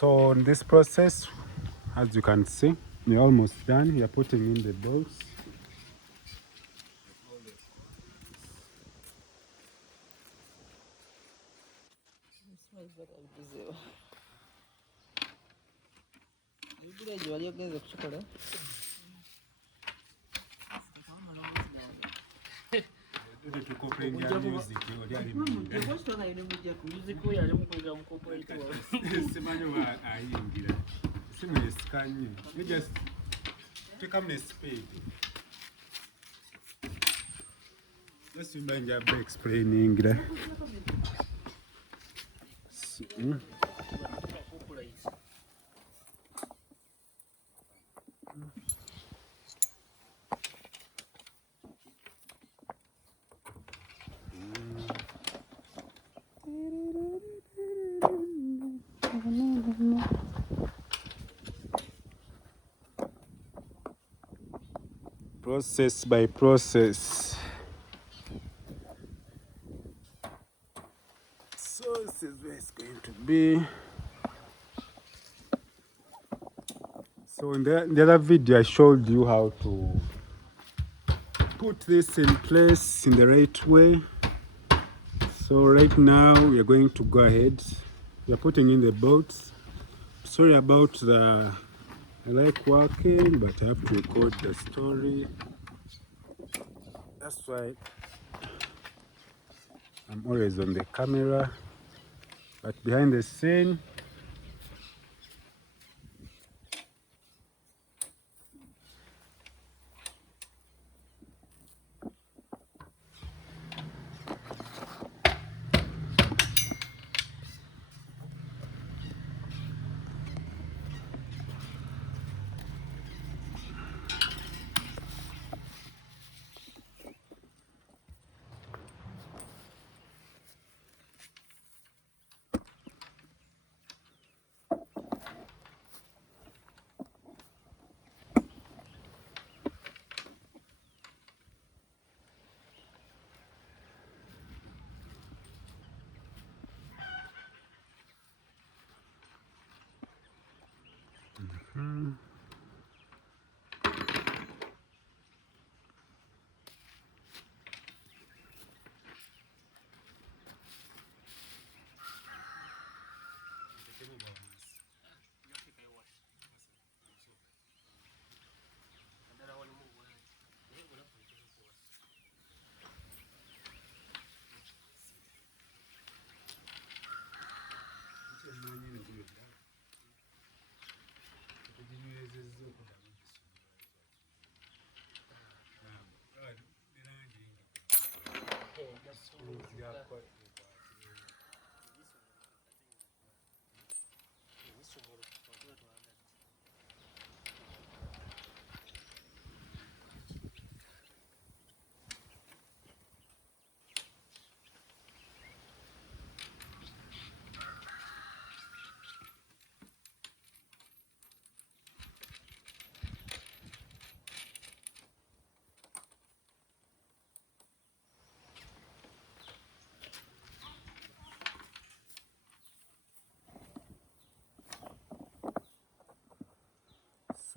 So in this process, as you can see, we're almost done. We are putting in the bolts. Just take a speed. Just remember explaining that. Process by process. So this is where it's going to be. So in the other video I showed you how to put this in place in the right way. So right now we are going to go ahead. We are putting in the bolts. Sorry about the I like working, but I have to record the story. That's why I'm always on the camera, but behind the scene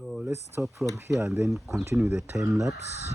so let's stop from here and then continue the time lapse.